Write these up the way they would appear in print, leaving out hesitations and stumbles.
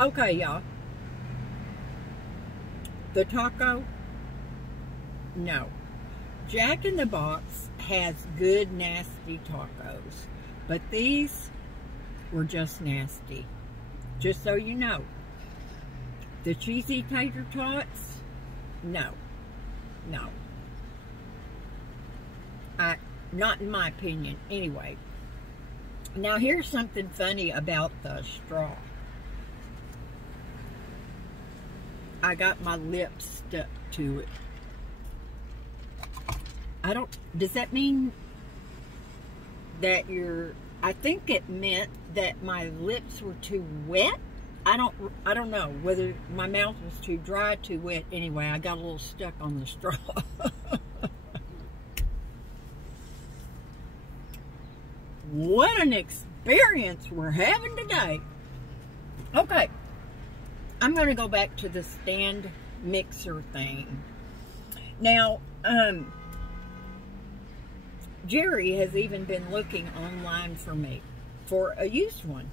Okay, y'all. The taco, no. Jack in the Box has good, nasty tacos. But these were just nasty. Just so you know. The cheesy tater tots, no. No. Not in my opinion. Anyway. Now here's something funny about the straw. I got my lips stuck to it. Does that mean that I think it meant that my lips were too wet? I don't know whether my mouth was too dry, too wet. Anyway, I got a little stuck on the straw. What an experience we're having today. Okay. I'm going to go back to the stand mixer thing. Now, Jerry has even been looking online for me for a used one.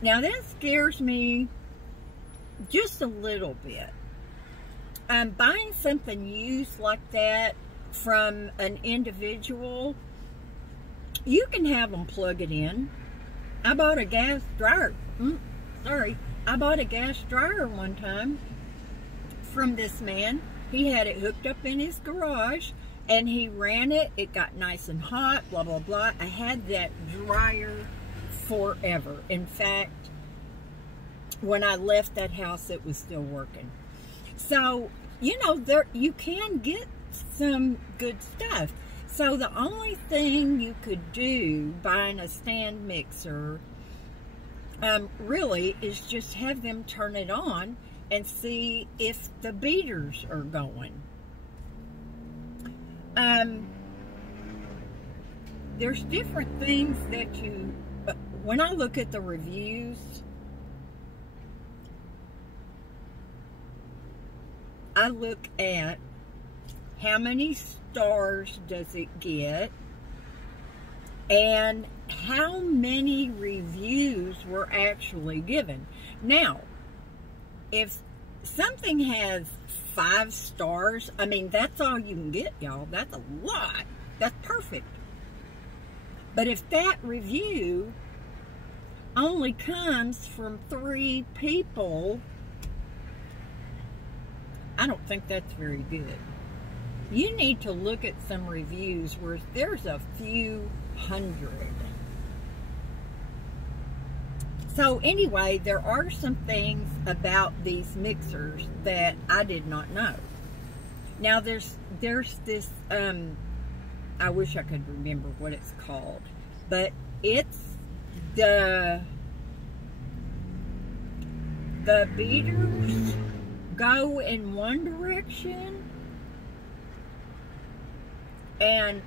Now, that scares me just a little bit. Buying something used like that from an individual, you can have them plug it in. I bought a gas dryer. I bought a gas dryer one time from this man. He had it hooked up in his garage, and he ran it. It got nice and hot, blah, blah, blah. I had that dryer forever. In fact, when I left that house, it was still working. So, you know, you can get some good stuff. So the only thing you could do buying a stand mixer really is just have them turn it on and see if the beaters are going. There's different things that when I look at the reviews, I look at how many stars does it get and how many reviews were actually given. Now, if something has 5 stars, I mean, that's all you can get, y'all. That's a lot. That's perfect. But if that review only comes from 3 people, I don't think that's very good. You need to look at some reviews where there's a few hundred. So anyway, there are some things about these mixers that I did not know. Now there's this, I wish I could remember what it's called, but it's the beaters go in one direction and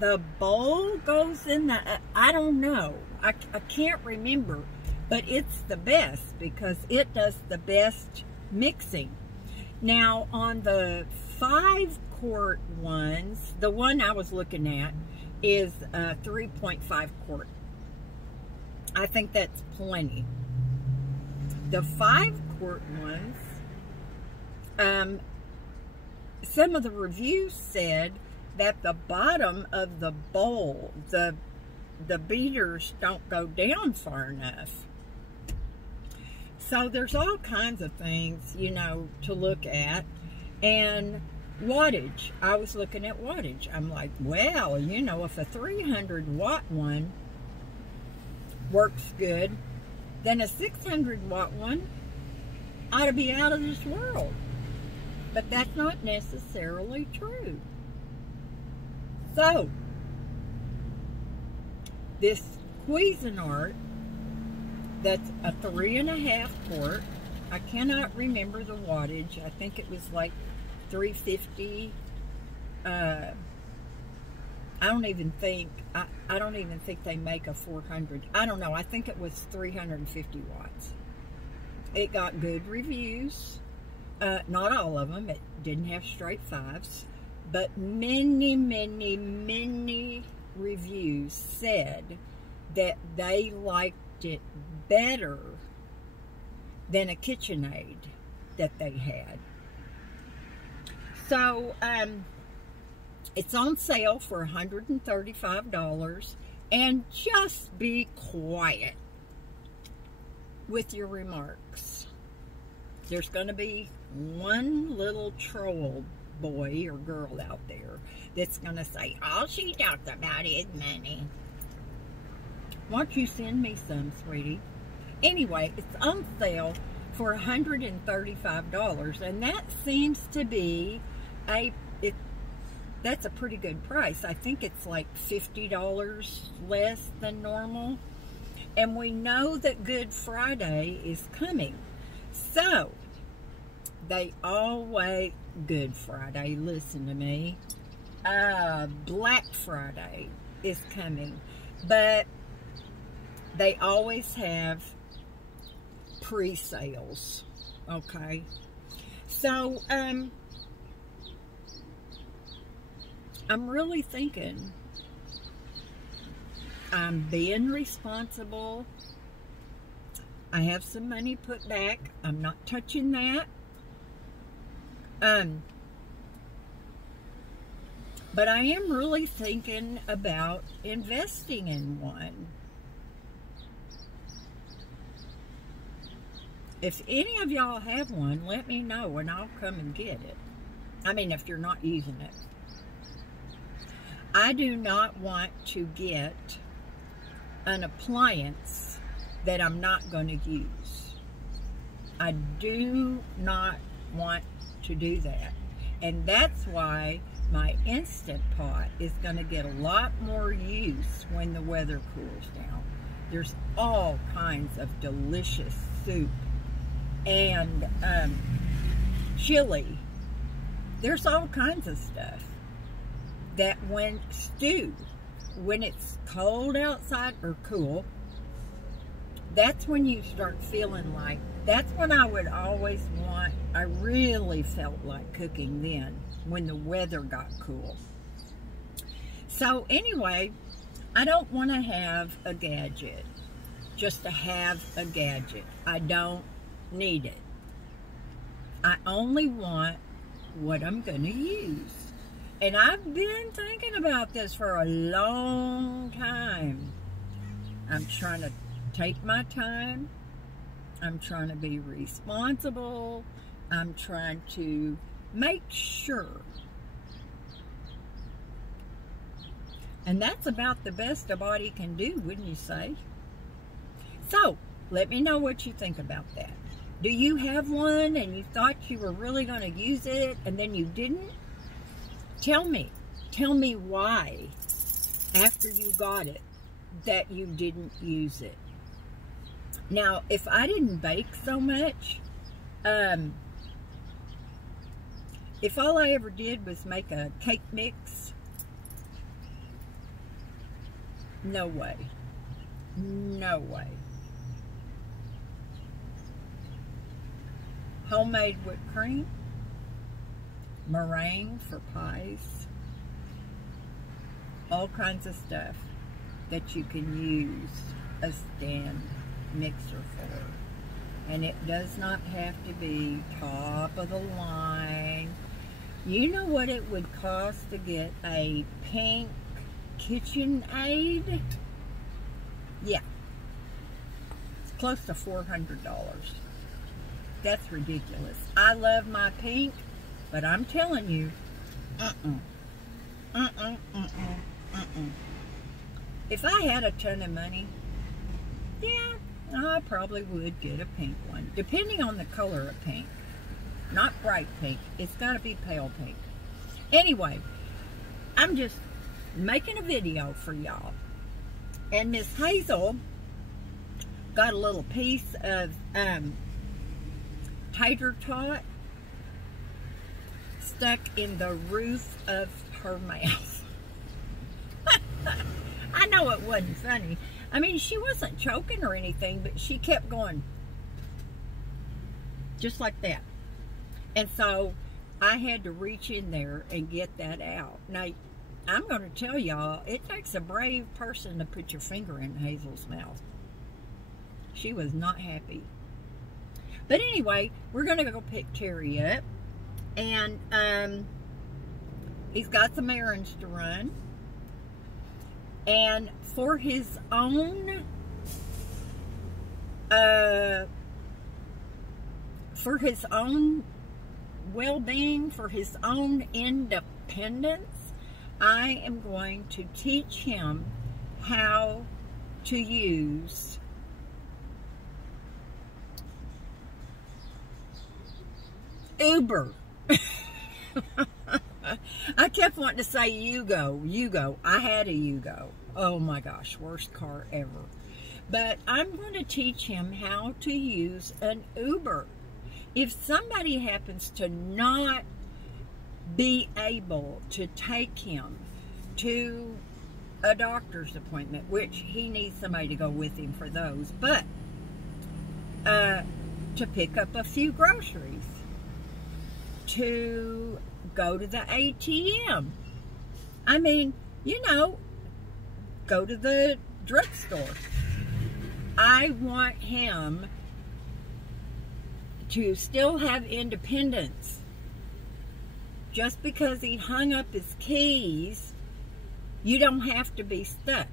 the bowl goes in the, I don't know. I can't remember, but it's the best because it does the best mixing. Now, on the 5-quart ones, the one I was looking at is 3.5 quart. I think that's plenty. The 5-quart ones, some of the reviews said that the bottom of the bowl, the beaters don't go down far enough. So there's all kinds of things, you know, to look at. And wattage, I was looking at wattage. I'm like, well, you know, if a 300 watt one works good, then a 600 watt one ought to be out of this world. But that's not necessarily true. So, this Cuisinart, that's a 3.5 quart. I cannot remember the wattage. I think it was like 350. I don't even think they make a 400. I don't know. I think it was 350 watts. It got good reviews. Not all of them. It didn't have straight 5s. But many, many, many reviews said that they liked liked it better than a KitchenAid that they had. So, it's on sale for $135, and just be quiet with your remarks. There's going to be one little troll boy or girl out there that's going to say, all she talks about is money. Why don't you send me some, sweetie? Anyway, it's on sale for $135, and that seems to be that's a pretty good price. I think it's like $50 less than normal. And we know that Good Friday is coming. So, they always, Good Friday, listen to me. Black Friday is coming. But they always have pre-sales. Okay? So, I'm really thinking I'm being responsible. I have some money put back. I'm not touching that. But I am really thinking about investing in one. If any of y'all have one, let me know and I'll come and get it. I mean, if you're not using it. I do not want to get an appliance that I'm not going to use. I do not want to do that. And that's why my Instant Pot is going to get a lot more use when the weather cools down. There's all kinds of delicious soup and chili. There's all kinds of stuff that when it's cold outside or cool, that's when you start feeling like, that's when I would always want, I really felt like cooking then, when the weather got cool. So anyway, I don't want to have a gadget, just to have a gadget. I don't need it. I only want what I'm going to use. And I've been thinking about this for a long time. I'm trying to take my time. I'm trying to be responsible. I'm trying to make sure. And that's about the best a body can do, wouldn't you say? So, let me know what you think about that. Do you have one and you thought you were really going to use it and then you didn't? Tell me why, after you got it, that you didn't use it. Now, if I didn't bake so much, if all I ever did was make a cake mix, no way. No way. Homemade whipped cream, meringue for pies, all kinds of stuff that you can use a stand mixer for. And it does not have to be top of the line. You know what it would cost to get a pink KitchenAid? Yeah. It's close to $400. That's ridiculous. I love my pink, but I'm telling you, If I had a ton of money, yeah, I probably would get a pink one, depending on the color of pink. Not bright pink. It's got to be pale pink. Anyway, I'm just making a video for y'all. And Miss Hazel got a little piece of tater tot stuck in the roof of her mouth. I know it wasn't funny. I mean, she wasn't choking or anything, but she kept going just like that. And so I had to reach in there and get that out. Now, I'm going to tell y'all, it takes a brave person to put your finger in Hazel's mouth. She was not happy. But anyway, we're going to go pick Terry up. And he's got some errands to run. And for his own well-being, for his own independence, I am going to teach him how to use Uber. I kept wanting to say Yugo. I had a Yugo. Oh my gosh, worst car ever. But I'm going to teach him how to use an Uber. If somebody happens to not be able to take him to a doctor's appointment, which he needs somebody to go with him for those, but to pick up a few groceries, to go to the ATM. I mean, you know, go to the drugstore. I want him to still have independence. Just because he hung up his keys, you don't have to be stuck.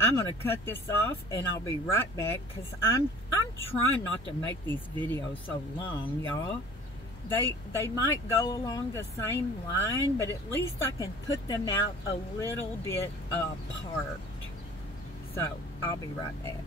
I'm going to cut this off and I'll be right back, because I'm trying not to make these videos so long, y'all. They might go along the same line, but at least I can put them out a little bit apart. So, I'll be right back.